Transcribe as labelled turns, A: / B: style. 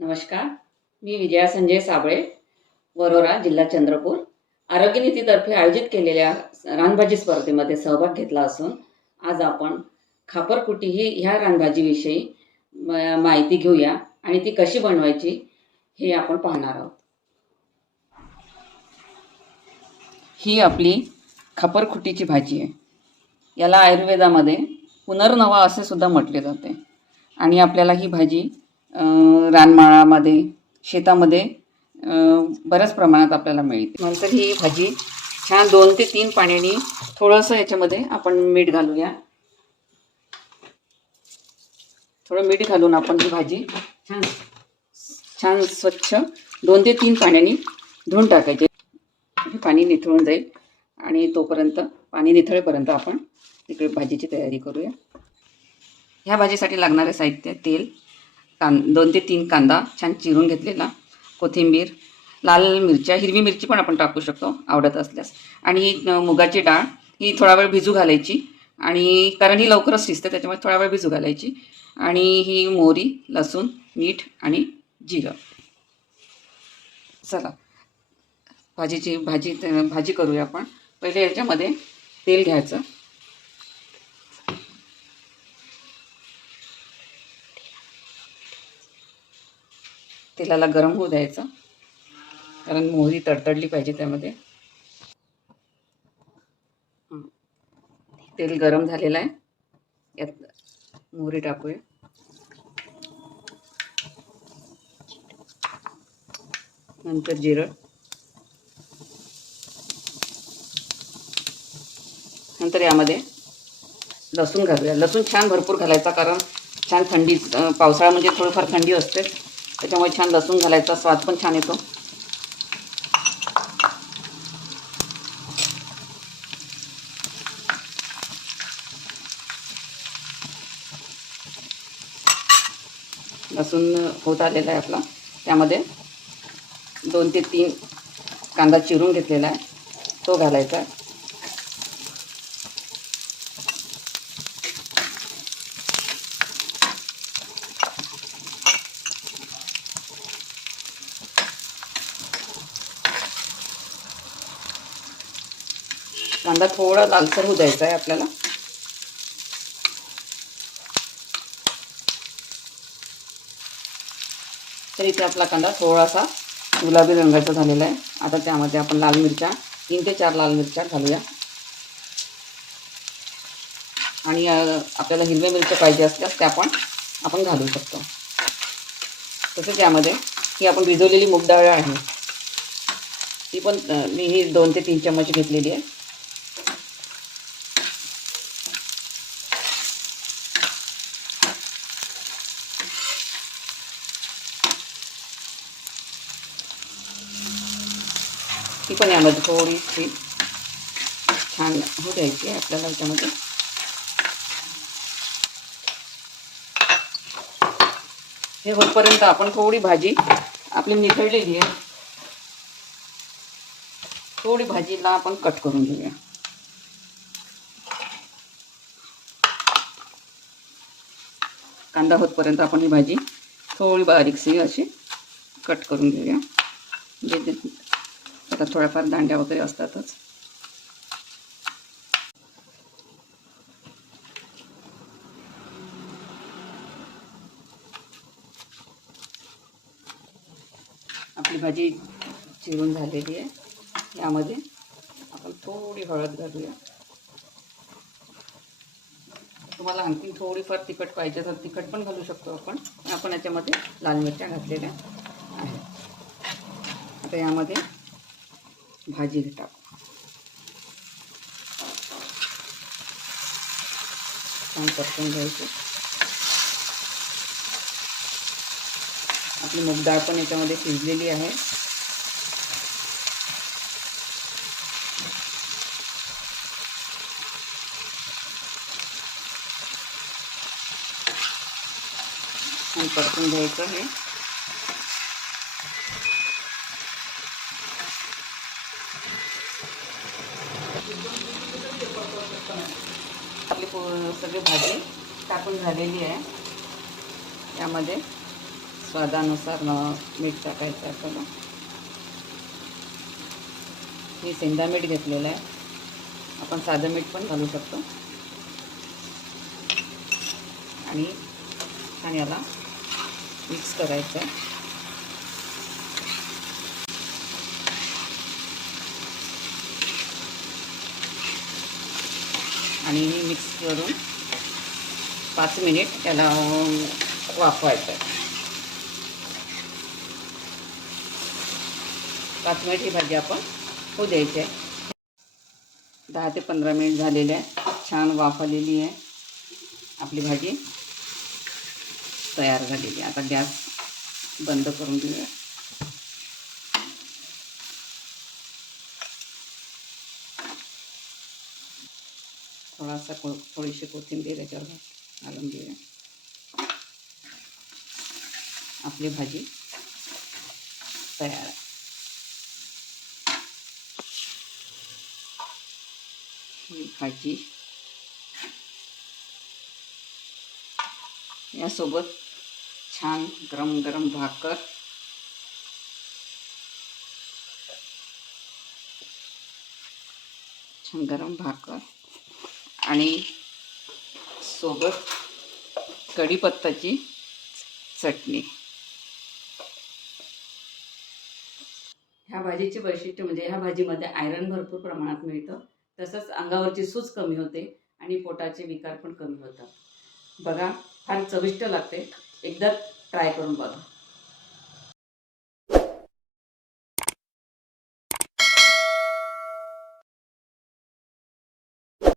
A: नमस्कार. मी विजया संजय साबळे वरोरा जिल्हा चंद्रपूर. आरोग्य नीतीतर्फे आयोजित केलेल्या रानभाजी स्पर्धेमध्ये सहभाग घेतला असून आज आपण खापरकुटी ही ह्या रानभाजीविषयी माहिती घेऊया आणि ती कशी बनवायची हे आपण पाहणार आहोत. ही आपली खापरखुटीची भाजी आहे. याला आयुर्वेदामध्ये पुनर्नवा असे सुद्धा म्हटले जाते आणि आपल्याला ही भाजी रानमाळामध्ये शेतामध्ये बऱ्याच प्रमाणात आपल्याला मिळते. नंतर ही भाजी छान दोन ते तीन पाण्याने थोडंसं याच्यामध्ये आपण मीठ घालूया. थोडं मीठ घालून आपण ही भाजी छान छान स्वच्छ दोन ते तीन पाण्याने धुवून टाकायचे. पाणी निथळून जाईल आणि तोपर्यंत पाणी निथळेपर्यंत आपण तिकडे भाजीची तयारी करूया. ह्या भाजीसाठी लागणारे साहित्य तेल कां दोन ते तीन कांदा छान चिरून घेतलेला कोथिंबीर लाल मिरच्या हिरवी मिरची पण आपण टाकू शकतो आवडत असल्यास. आणि ही मुगाची डाळ ही थोडा वेळ भिजू घालायची आणि कारण ही लवकरच शिजते त्याच्यामुळे थोडा वेळ भिजू घालायची. आणि ही मोहरी लसूण मीठ आणि जिरं. चला भाजीची भाजी भाजी करूया आपण. पहिले याच्यामध्ये तेल घ्यायचं. तेलाला गरम होऊ द्यायचं. कारण मोहरी तडतडली पाहिजे त्यामध्ये. तेल गरम झालेलं आहे. यात मोहरी टाकूया. नंतर जिरं. नंतर यामध्ये लसूण घालूया. लसूण छान भरपूर घालायचा कारण छान थंडी पावसाळा म्हणजे थोडंफार थंडी असते त्याच्यामुळे छान लसूण घालायचा स्वाद पण छान येतो. लसूण होत आलेला आहे आपला. त्यामध्ये दोन ते तीन कांदा चिरून घेतलेला आहे. तो घालायचा आहे. कांदा थोडा लालसर होऊ द्यायचा आहे आपल्याला. तर इथे आपला कांदा थोडासा गुलाबी रंगाचा झालेला आहे. आता त्यामध्ये आपण लाल मिरच्या तीन ते चार लाल मिरच्या घालूया. आणि आपल्याला हिरव्या मिरच्या पाहिजे असल्यास त्या पण आपण घालू शकतो. तसंच यामध्ये ही आपण भिजवलेली मूग डाळ आहे. ती पण मी ही दोन ते तीन चम्मच घेतलेली आहे. ती पण यामध्ये थोडीशी छान होऊ द्यायची आहे आपल्याला याच्यामध्ये. हे होतपर्यंत आपण थोडी भाजी आपली निथळलेली आहे. थोडी भाजीला आपण कट करून घेऊया. कांदा होतपर्यंत आपण ही भाजी थोडी बारीकशी अशी कट करून घेऊया. जे असतात आता थोड्याफार दांड्या वगैरे असतातच आपली भाजी चिरून झालेली आहे यामध्ये आपण थोडी हळद घालूया तुम्हाला आणखी थोडीफार तिखट पाहिजे तर तिखट पण घालू शकतो आपण आपण याच्यामध्ये लाल मिरच्या घातलेल्या आहेत आता यामध्ये भाजी टाकू छान परतून घ्यायची. आपली मूग डाळ पण याच्यामध्ये सगळी भाजी टाकून झालेली आहे. यामध्ये स्वादानुसार मीठ टाकायचं आपल्याला. मी सेंदा मीठ घेतलेलं आहे. आपण साधं मीठ पण घालू शकतो. आणि छान याला मिक्स करायचं आणि मिक्स करून पाच मिनिट त्याला वाफवायचं. आहे पाच मिनिट ही भाजी आपण होऊ द्यायची आहे. दहा ते पंधरा मिनिट झालेले आहे. छान वाफवलेली आहे. आपली भाजी तयार झालेली आहे. आता गॅस बंद करून देऊया थोडासा को थोडीशी कोथिंबीर याच्यावर घालून देऊया आपली भाजी तयार आहे ही भाजी छान गरम गरम भाकर। छान गरम भाकर। आणि सोबत कढीपत्ताची चटणी. ह्या भाजीचे वैशिष्ट्य म्हणजे ह्या भाजीमध्ये आयरन भरपूर प्रमाणात मिळतं. तसंच अंगावरची सूज कमी होते आणि पोटाचे विकार पण कमी होतात. बघा फार चविष्ट लागते. एकदा ट्राय करून बघा.